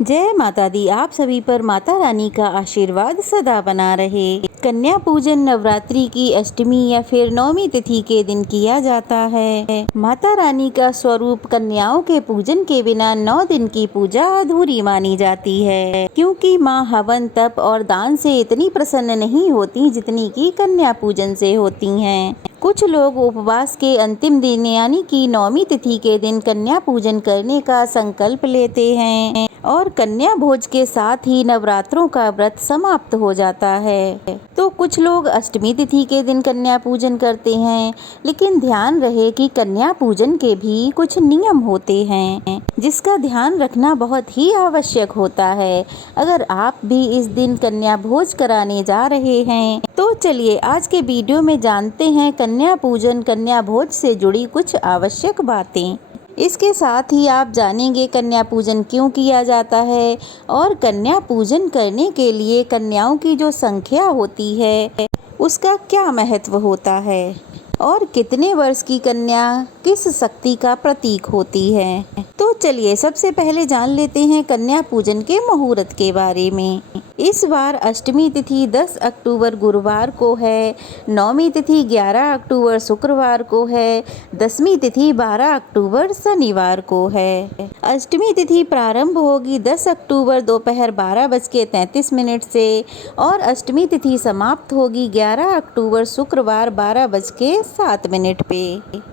जय माता दी। आप सभी पर माता रानी का आशीर्वाद सदा बना रहे। कन्या पूजन नवरात्रि की अष्टमी या फिर नौमी तिथि के दिन किया जाता है। माता रानी का स्वरूप कन्याओं के पूजन के बिना 9 दिन की पूजा अधूरी मानी जाती है, क्योंकि माँ हवन, तप और दान से इतनी प्रसन्न नहीं होती जितनी की कन्या पूजन से होती हैं। कुछ लोग उपवास के अंतिम दिन यानी कि नौमी तिथि के दिन कन्या पूजन करने का संकल्प लेते हैं और कन्या भोज के साथ ही नवरात्रों का व्रत समाप्त हो जाता है। तो कुछ लोग अष्टमी तिथि के दिन कन्या पूजन करते हैं, लेकिन ध्यान रहे कि कन्या पूजन के भी कुछ नियम होते हैं जिसका ध्यान रखना बहुत ही आवश्यक होता है। अगर आप भी इस दिन कन्या भोज कराने जा रहे हैं तो चलिए आज के वीडियो में जानते हैं कन्या पूजन, कन्या भोज से जुड़ी कुछ आवश्यक बातें। इसके साथ ही आप जानेंगे कन्या पूजन क्यों किया जाता है और कन्या पूजन करने के लिए कन्याओं की जो संख्या होती है उसका क्या महत्व होता है और कितने वर्ष की कन्या किस शक्ति का प्रतीक होती है। तो चलिए सबसे पहले जान लेते हैं कन्या पूजन के मुहूर्त के बारे में। इस बार अष्टमी तिथि 10 अक्टूबर गुरुवार को है, नौमी तिथि 11 अक्टूबर शुक्रवार को है, दसवीं तिथि 12 अक्टूबर शनिवार को है। अष्टमी तिथि प्रारंभ होगी 10 अक्टूबर दोपहर 12:33 से और अष्टमी तिथि समाप्त होगी 11 अक्टूबर शुक्रवार 12:07 पे।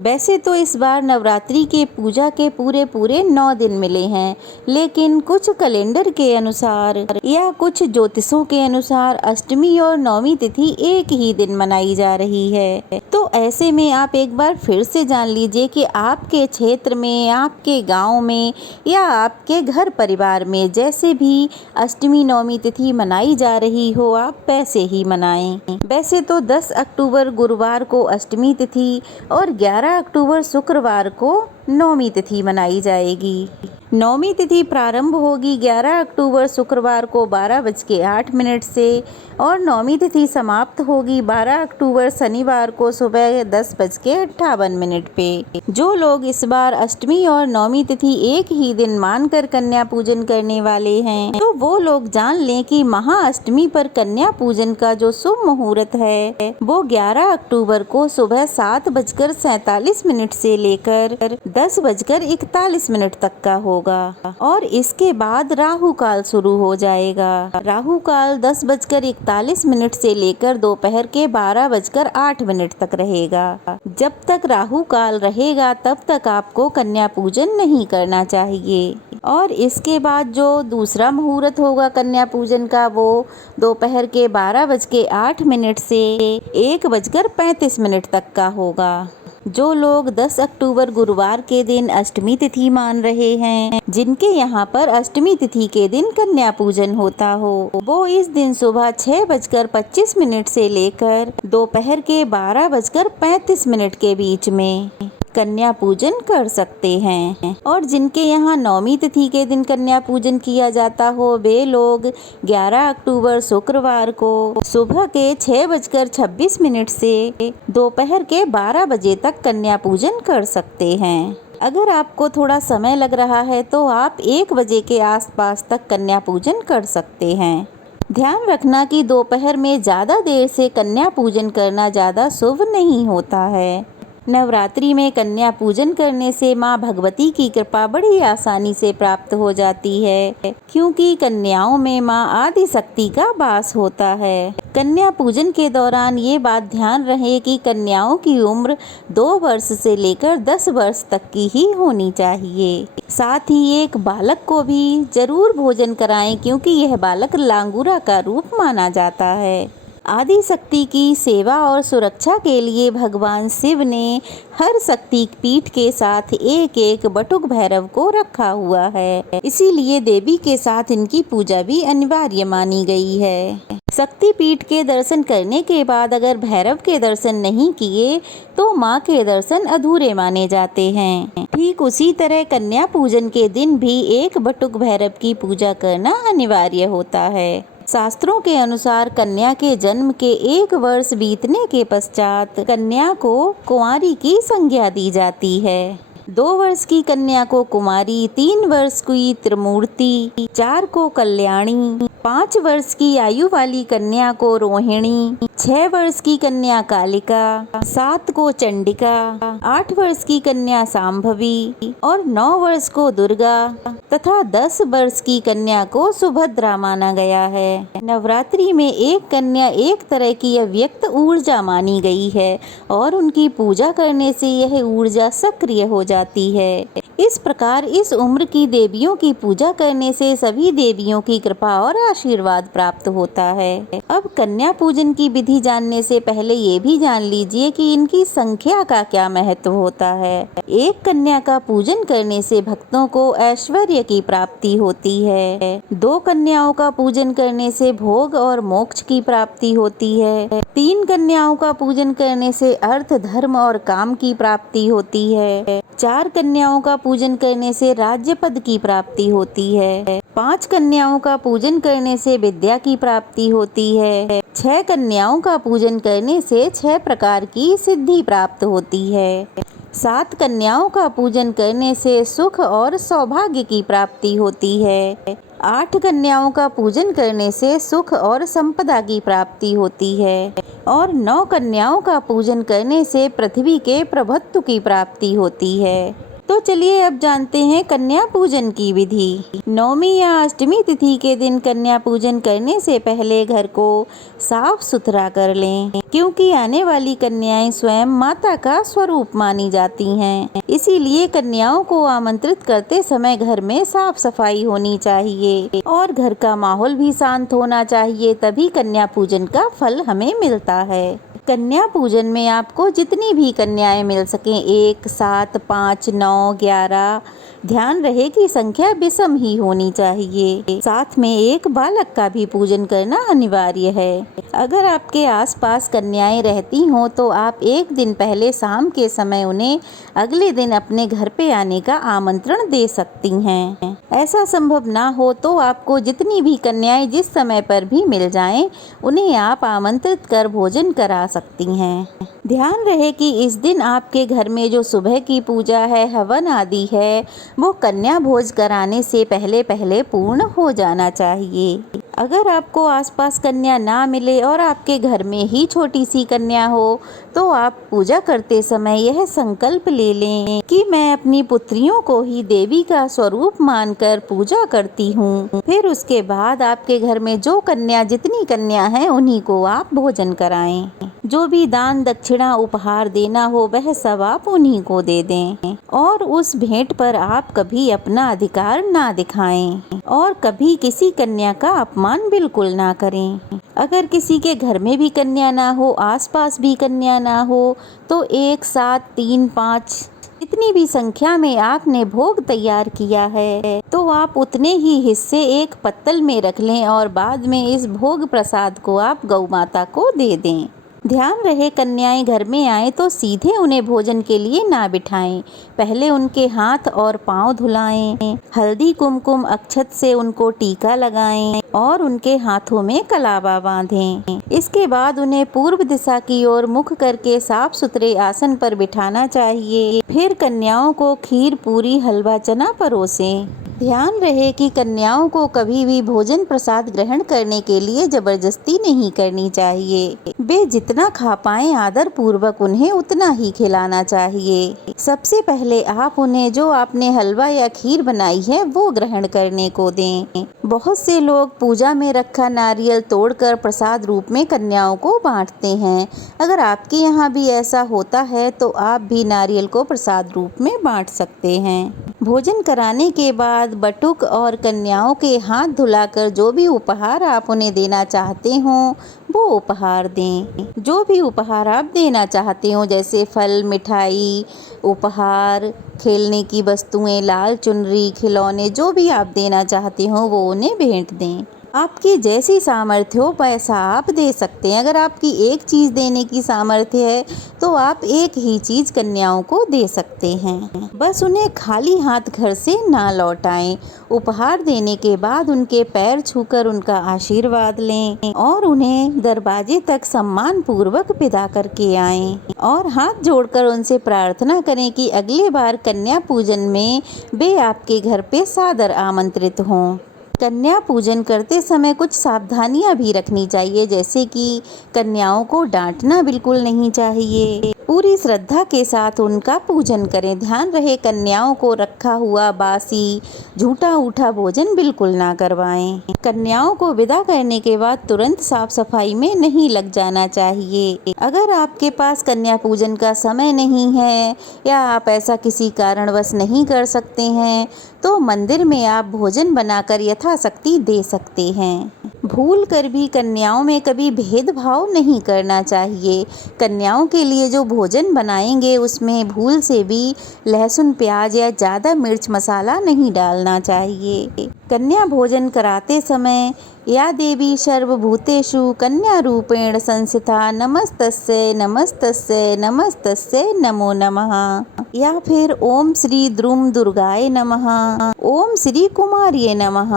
वैसे तो इस बार नवरात्रि के पूजा के पूरे 9 दिन मिले हैं, लेकिन कुछ कैलेंडर के अनुसार या कुछ ज्योतिषों के अनुसार अष्टमी और नौमी तिथि एक ही दिन मनाई जा रही है। तो ऐसे में आप एक बार फिर से जान लीजिए कि आपके क्षेत्र में, आपके गांव में या आपके घर परिवार में जैसे भी अष्टमी नौमी तिथि मनाई जा रही हो, आप वैसे ही मनाएं। वैसे तो 10 अक्टूबर गुरुवार को अष्टमी तिथि और 11 अक्टूबर शुक्रवार को नौमी तिथि मनाई जाएगी। नौमी तिथि प्रारंभ होगी 11 अक्टूबर शुक्रवार को 12:08 से और नौमी तिथि समाप्त होगी 12 अक्टूबर शनिवार को सुबह 10:58 पे। जो लोग इस बार अष्टमी और नौमी तिथि एक ही दिन मानकर कन्या पूजन करने वाले हैं, तो वो लोग जान लें कि महाअष्टमी पर कन्या पूजन का जो शुभ मुहूर्त है वो 11 अक्टूबर को सुबह 7:47 से लेकर 10:41 तक का होगा और इसके बाद राहु काल शुरू हो जाएगा। राहु काल 10:41 से लेकर दोपहर के 12:08 तक रहेगा। जब तक राहु काल रहेगा तब तक आपको कन्या पूजन नहीं करना चाहिए और इसके बाद जो दूसरा मुहूर्त होगा कन्या पूजन का वो दोपहर के 12:08 से 1:35 तक का होगा। जो लोग 10 अक्टूबर गुरुवार के दिन अष्टमी तिथि मान रहे हैं, जिनके यहाँ पर अष्टमी तिथि के दिन कन्या पूजन होता हो, वो इस दिन सुबह 6:25 से लेकर दोपहर के 12:35 के बीच में कन्या पूजन कर सकते हैं। और जिनके यहाँ नौमी तिथि के दिन कन्या पूजन किया जाता हो वे लोग 11 अक्टूबर शुक्रवार को सुबह के 6:26 से दोपहर के 12 बजे तक कन्या पूजन कर सकते हैं। अगर आपको थोड़ा समय लग रहा है तो आप 1 बजे के आसपास तक कन्या पूजन कर सकते हैं। ध्यान रखना कि दोपहर में ज़्यादा देर से कन्या पूजन करना ज़्यादा शुभ नहीं होता है। नवरात्रि में कन्या पूजन करने से माँ भगवती की कृपा बड़ी आसानी से प्राप्त हो जाती है, क्योंकि कन्याओं में माँ आदि शक्ति का वास होता है। कन्या पूजन के दौरान ये बात ध्यान रहे कि कन्याओं की उम्र 2 वर्ष से लेकर 10 वर्ष तक की ही होनी चाहिए। साथ ही एक बालक को भी जरूर भोजन कराएं, क्योंकि यह बालक लांगूरा का रूप माना जाता है। आदि शक्ति की सेवा और सुरक्षा के लिए भगवान शिव ने हर शक्ति पीठ के साथ एक बटुक भैरव को रखा हुआ है, इसीलिए देवी के साथ इनकी पूजा भी अनिवार्य मानी गई है। शक्ति पीठ के दर्शन करने के बाद अगर भैरव के दर्शन नहीं किए तो माँ के दर्शन अधूरे माने जाते हैं। ठीक उसी तरह कन्या पूजन के दिन भी एक बटुक भैरव की पूजा करना अनिवार्य होता है। शास्त्रों के अनुसार कन्या के जन्म के 1 वर्ष बीतने के पश्चात कन्या को कुंवारी की संज्ञा दी जाती है। 2 वर्ष की कन्या को कुमारी, 3 वर्ष की त्रिमूर्ति, 4 को कल्याणी, 5 वर्ष की आयु वाली कन्या को रोहिणी, 6 वर्ष की कन्या कालिका, 7 को चंडिका, 8 वर्ष की कन्या सांभवी और 9 वर्ष को दुर्गा तथा 10 वर्ष की कन्या को सुभद्रा माना गया है। नवरात्रि में एक कन्या एक तरह की अव्यक्त ऊर्जा मानी गई है और उनकी पूजा करने से यह ऊर्जा सक्रिय हो जाती है। इस प्रकार इस उम्र की देवियों की पूजा करने से सभी देवियों की कृपा और आशीर्वाद प्राप्त होता है। अब कन्या पूजन की विधि जानने से पहले ये भी जान लीजिए कि इनकी संख्या का क्या महत्व होता है। एक कन्या का पूजन करने से भक्तों को ऐश्वर्य की प्राप्ति होती है। 2 कन्याओं का पूजन करने से भोग और मोक्ष की प्राप्ति होती है। 3 कन्याओं का पूजन करने से अर्थ, धर्म और काम की प्राप्ति होती है। 4 कन्याओं का पूजन करने से राज्य पद की प्राप्ति होती है। 5 कन्याओं का पूजन करने से विद्या की प्राप्ति होती है। 6 कन्याओं का पूजन करने से 6 प्रकार की सिद्धि प्राप्त होती है। 7 कन्याओं का पूजन करने से सुख और सौभाग्य की प्राप्ति होती है। 8 कन्याओं का पूजन करने से सुख और संपदा की प्राप्ति होती है और 9 कन्याओं का पूजन करने से पृथ्वी के प्रभुत्व की प्राप्ति होती है। तो चलिए अब जानते हैं कन्या पूजन की विधि। नवमी या अष्टमी तिथि के दिन कन्या पूजन करने से पहले घर को साफ सुथरा कर लें, क्योंकि आने वाली कन्याएं स्वयं माता का स्वरूप मानी जाती हैं। इसीलिए कन्याओं को आमंत्रित करते समय घर में साफ सफाई होनी चाहिए और घर का माहौल भी शांत होना चाहिए, तभी कन्या पूजन का फल हमें मिलता है। कन्या पूजन में आपको जितनी भी कन्याएं मिल सकें, 1, 7, 5, 9, 11, ध्यान रहे कि संख्या विषम ही होनी चाहिए। साथ में एक बालक का भी पूजन करना अनिवार्य है। अगर आपके आसपास कन्याएं रहती हों तो आप एक दिन पहले शाम के समय उन्हें अगले दिन अपने घर पे आने का आमंत्रण दे सकती हैं। ऐसा संभव ना हो तो आपको जितनी भी कन्याएं जिस समय पर भी मिल जाएं, उन्हें आप आमंत्रित कर भोजन करा सकती हैं। ध्यान रहे कि इस दिन आपके घर में जो सुबह की पूजा है, हवन आदि है, वो कन्या भोज कराने से पहले पहले पूर्ण हो जाना चाहिए। अगर आपको आसपास कन्या ना मिले और आपके घर में ही छोटी सी कन्या हो तो आप पूजा करते समय यह संकल्प ले लें कि मैं अपनी पुत्रियों को ही देवी का स्वरूप मानकर पूजा करती हूँ। फिर उसके बाद आपके घर में जो कन्या जितनी कन्या हैं उन्हीं को आप भोजन कराएं। जो भी दान दक्षिणा उपहार देना हो वह सब आप उन्हीं को दे दें और उस भेंट पर आप कभी अपना अधिकार ना दिखाएं और कभी किसी कन्या का अपमान बिल्कुल ना करें। अगर किसी के घर में भी कन्या ना हो, आसपास भी कन्या ना हो, तो 1, 7, 3, 5 इतनी भी संख्या में आपने भोग तैयार किया है तो आप उतने ही हिस्से एक पत्तल में रख लें और बाद में इस भोग प्रसाद को आप गौ माता को दे दें। ध्यान रहे कन्याएं घर में आए तो सीधे उन्हें भोजन के लिए ना बिठाएं। पहले उनके हाथ और पांव धुलाएं, हल्दी कुमकुम अक्षत से उनको टीका लगाएं और उनके हाथों में कलावा बांधें। इसके बाद उन्हें पूर्व दिशा की ओर मुख करके साफ सुथरे आसन पर बिठाना चाहिए। फिर कन्याओं को खीर, पूरी, हलवा, चना परोसें। ध्यान रहे कि कन्याओं को कभी भी भोजन प्रसाद ग्रहण करने के लिए जबरदस्ती नहीं करनी चाहिए। वे जितना खा पाएं आदर पूर्वक उन्हें उतना ही खिलाना चाहिए। सबसे पहले आप उन्हें जो आपने हलवा या खीर बनाई है वो ग्रहण करने को दें। बहुत से लोग पूजा में रखा नारियल तोड़कर प्रसाद रूप में कन्याओं को बांटते हैं। अगर आपके यहाँ भी ऐसा होता है तो आप भी नारियल को प्रसाद रूप में बांट सकते हैं। भोजन कराने के बाद बटुक और कन्याओं के हाथ धुलाकर जो भी उपहार आप उन्हें देना चाहते हों वो उपहार दें। जो भी उपहार आप देना चाहते हो जैसे फल, मिठाई, उपहार, खेलने की वस्तुएं, लाल चुनरी, खिलौने, जो भी आप देना चाहते हो वो उन्हें भेंट दें। आपकी जैसी सामर्थ्य हो पैसा आप दे सकते हैं। अगर आपकी एक चीज़ देने की सामर्थ्य है तो आप एक ही चीज़ कन्याओं को दे सकते हैं। बस उन्हें खाली हाथ घर से ना लौटाएं। उपहार देने के बाद उनके पैर छूकर उनका आशीर्वाद लें और उन्हें दरवाजे तक सम्मान पूर्वक विदा करके आएं और हाथ जोड़कर उनसे प्रार्थना करें कि अगली बार कन्या पूजन में वे आपके घर पे सादर आमंत्रित हों। कन्या पूजन करते समय कुछ सावधानियां भी रखनी चाहिए, जैसे कि कन्याओं को डांटना बिल्कुल नहीं चाहिए। पूरी श्रद्धा के साथ उनका पूजन करें। ध्यान रहे कन्याओं को रखा हुआ बासी झूठा उठा भोजन बिल्कुल ना करवाएं। कन्याओं को विदा करने के बाद तुरंत साफ सफाई में नहीं लग जाना चाहिए। अगर आपके पास कन्या पूजन का समय नहीं है या आप ऐसा किसी कारणवश नहीं कर सकते हैं तो मंदिर में आप भोजन बनाकर यथाशक्ति दे सकते हैं। भूल कर भी कन्याओं में कभी भेदभाव नहीं करना चाहिए। कन्याओं के लिए जो भोजन बनाएंगे उसमें भूल से भी लहसुन प्याज या ज़्यादा मिर्च मसाला नहीं डालना चाहिए। कन्या भोजन कराते समय या देवी सर्वभूतेषु कन्या रूपेण संस्थिता नमस्तस्यै नमस्तस्यै नमस्तस्यै नमो नमः या फिर ओम श्री द्रुम दुर्गाय नमः, ओम श्री कुमार्ये नमः।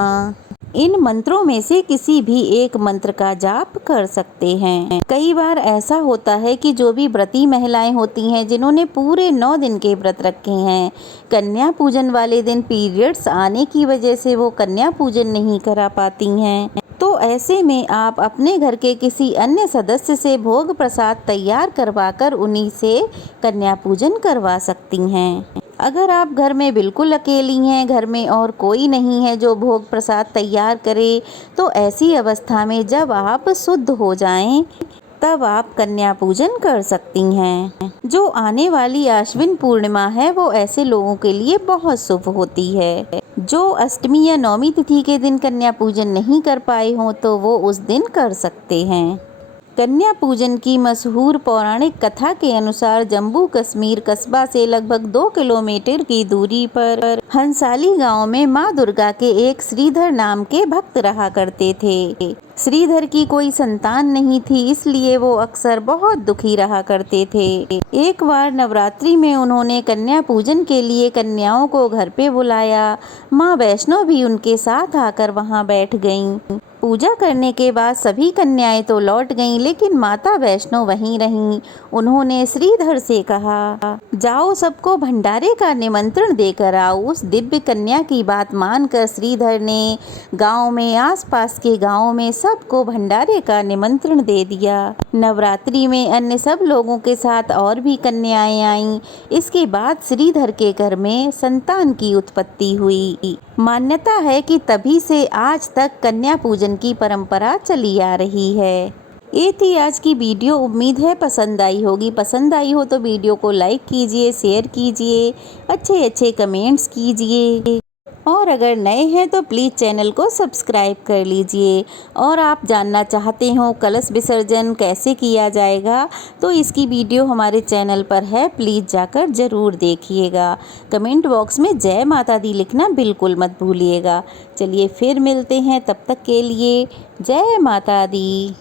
इन मंत्रों में से किसी भी एक मंत्र का जाप कर सकते हैं। कई बार ऐसा होता है कि जो भी व्रती महिलाएं होती हैं जिन्होंने पूरे 9 दिन के व्रत रखे हैं, कन्या पूजन वाले दिन पीरियड्स आने की वजह से वो कन्या पूजन नहीं करा पाती हैं। तो ऐसे में आप अपने घर के किसी अन्य सदस्य से भोग प्रसाद तैयार करवाकर उन्हीं से कन्या पूजन करवा सकती हैं। अगर आप घर में बिल्कुल अकेली हैं, घर में और कोई नहीं है जो भोग प्रसाद तैयार करे, तो ऐसी अवस्था में जब आप शुद्ध हो जाएं, तब आप कन्या पूजन कर सकती हैं। जो आने वाली आश्विन पूर्णिमा है वो ऐसे लोगों के लिए बहुत शुभ होती है। जो अष्टमी या नौमी तिथि के दिन कन्या पूजन नहीं कर पाए हों तो वो उस दिन कर सकते हैं। कन्या पूजन की मशहूर पौराणिक कथा के अनुसार जम्मू कश्मीर कस्बा से लगभग 2 किलोमीटर की दूरी पर हंसाली गांव में मां दुर्गा के एक श्रीधर नाम के भक्त रहा करते थे। श्रीधर की कोई संतान नहीं थी, इसलिए वो अक्सर बहुत दुखी रहा करते थे। एक बार नवरात्रि में उन्होंने कन्या पूजन के लिए कन्याओं को घर पे बुलाया। माँ वैष्णो भी उनके साथ आकर वहाँ बैठ गईं। पूजा करने के बाद सभी कन्याएं तो लौट गईं, लेकिन माता वैष्णो वहीं रहीं। उन्होंने श्रीधर से कहा, जाओ सबको भंडारे का निमंत्रण देकर आओ। उस दिव्य कन्या की बात मानकर श्रीधर ने गांव में आसपास के गांवों में सबको भंडारे का निमंत्रण दे दिया। नवरात्रि में अन्य सब लोगों के साथ और भी कन्याएं आईं। इसके बाद श्रीधर के घर में संतान की उत्पत्ति हुई। मान्यता है कि तभी से आज तक कन्या पूजन की परंपरा चली आ रही है। ये थी आज की वीडियो। उम्मीद है पसंद आई होगी। पसंद आई हो तो वीडियो को लाइक कीजिए, शेयर कीजिए, अच्छे कमेंट्स कीजिए और अगर नए हैं तो प्लीज़ चैनल को सब्सक्राइब कर लीजिए। और आप जानना चाहते हो कलश विसर्जन कैसे किया जाएगा तो इसकी वीडियो हमारे चैनल पर है, प्लीज़ जाकर ज़रूर देखिएगा। कमेंट बॉक्स में जय माता दी लिखना बिल्कुल मत भूलिएगा। चलिए फिर मिलते हैं, तब तक के लिए जय माता दी।